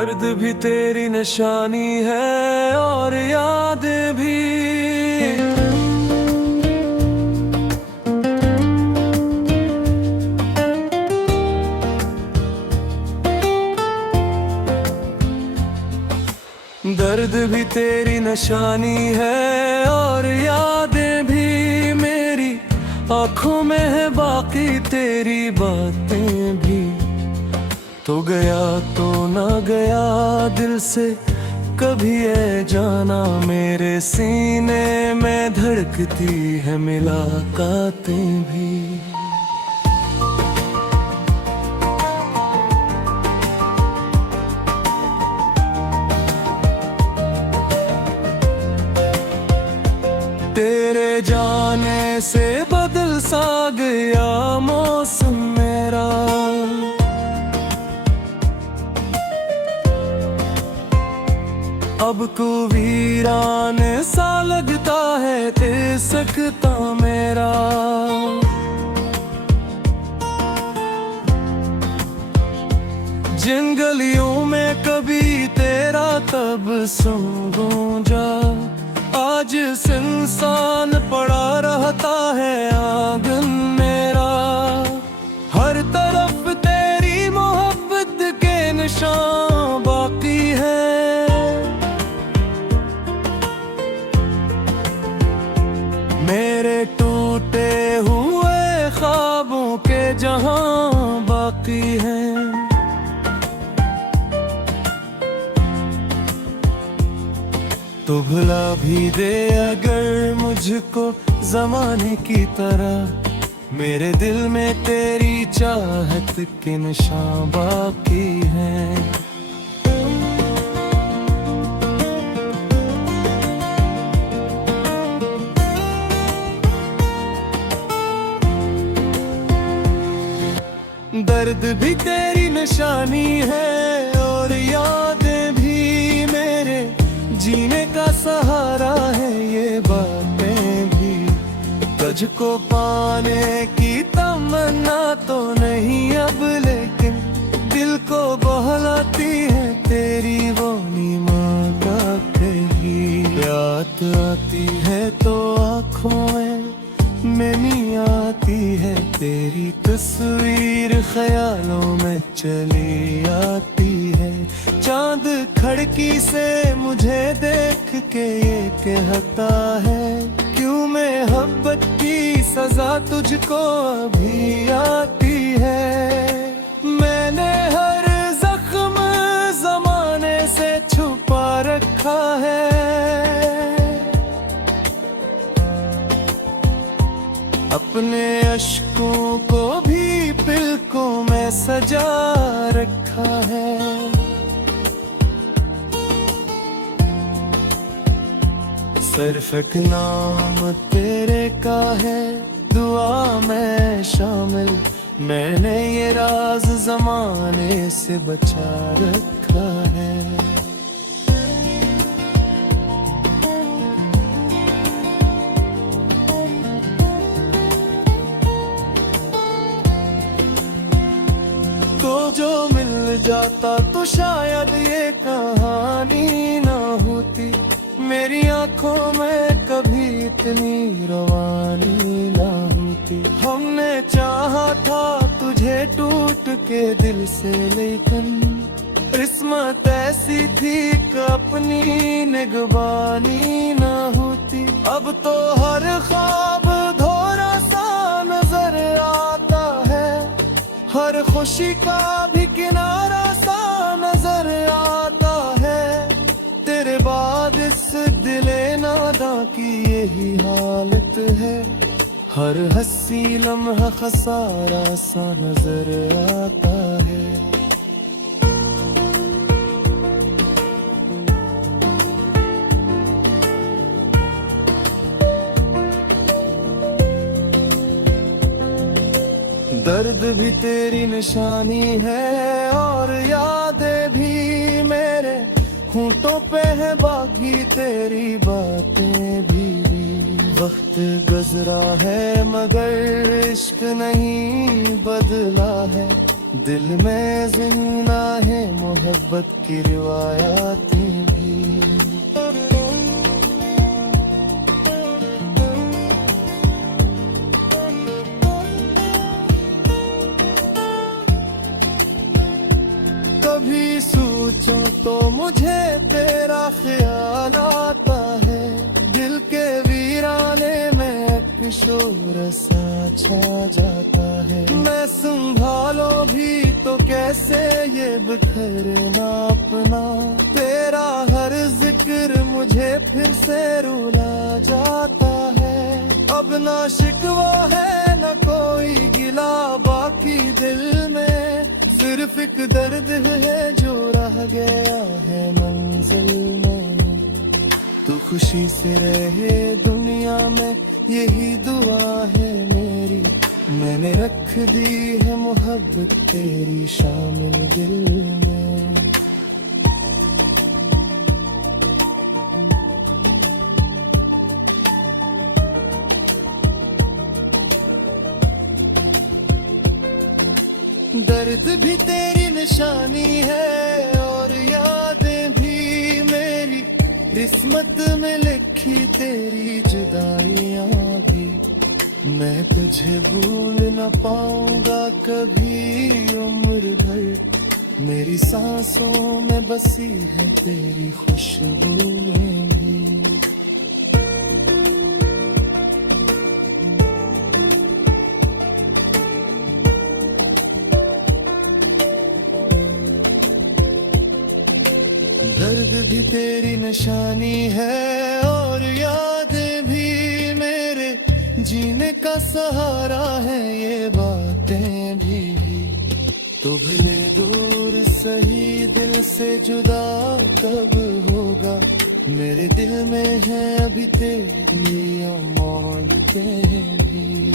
दर्द भी तेरी निशानी है और यादें भी। दर्द भी तेरी निशानी है और यादें भी। मेरी आंखों में है बाकी तेरी बातें भी। तो गया तो ना गया दिल से कभी ये जाना, मेरे सीने में धड़कती है मुलाकातें भी। तेरे जाने से बदल सा गया मौसम मेरा। अब को वीरान सा लगता है सकता मेरा। जिन गलियों में कभी तेरा तब गूंजा, आज सुनसान पड़ा रहता है आंगन मेरा। हर तरफ तेरी मोहब्बत के निशान बाकी है। मेरे टूटे हुए ख्वाबों के जहां बाकी हैं। तो भुला भी दे अगर मुझको ज़माने की तरह, मेरे दिल में तेरी चाहत के निशान बाकी हैं। दर्द भी तेरी निशानी है और यादें भी। मेरे जीने का सहारा है ये बातें भी। तुझको पाने की तमन्ना तो नहीं अब, लेकिन दिल को बहलाती है तेरी वो नीमा का कही। याद आती है तो आँखों में नी आती है तेरी तस्वीर, ख्यालों में चली आती है। चांद खिड़की से मुझे देख के ये कहता है, क्यों मोहब्बत की सजा तुझको अभी आती है। मैंने हर जख्म जमाने से छुपा रखा है। अपने अश्कों को भी पलकों में सजा रखा है। सिर्फ एक नाम तेरे का है दुआ में शामिल। मैंने ये राज ज़माने से बचा रखा है। तो जो मिल जाता तो शायद ये कहानी ना होती। मेरी आंखों में कभी इतनी रवानी ना होती। हमने चाहा था तुझे टूट के दिल से, लेकिन किस्मत ऐसी थी कि अपनी निगबानी ना होती। अब तो हर ख्वाब धोरा सा नजर आता है। हर खुशी का भी किनारा सा नजर आता है। तेरे बाद इस दिले नादा की यही हालत है। हर हंसी लम्हा खसारा सा नजर आता है। दर्द भी तेरी निशानी है और यादें भी। मेरे होंठों पे है बाकी तेरी बातें भी। वक्त गुजरा है मगर इश्क नहीं बदला है। दिल में जिंदा है मोहब्बत की रिवायातें भी। कभी सोचूं तो मुझे तेरा ख्याल आता है, दिल के वीराने में किशोर सा छा जाता है। मैं संभालो भी तो कैसे ये बिखरना अपना, तेरा हर जिक्र मुझे फिर से रुला जाता है। अब ना शिकवा है न कोई गिला बाकी दिल में, सिर्फ एक दर्द है जो रह गया है मंजिल में। तू खुशी से रहे दुनिया में यही दुआ है मेरी, मैंने रख दी है मोहब्बत तेरी शामिल दिल में। दर्द भी तेरी निशानी है और यादें भी मेरी, किस्मत में लिखी तेरी जुदाइयां भी। मैं तुझे भूल न पाऊंगा कभी उम्र भर, मेरी सांसों में बसी है तेरी खुशबुएं भी। दर्द भी तेरी निशानी है और यादें भी मेरे, जीने का सहारा है ये बातें भी। तो भले दूर सही दिल से जुदा कब होगा, मेरे दिल में है अभी तेरी अमौलियतें भी।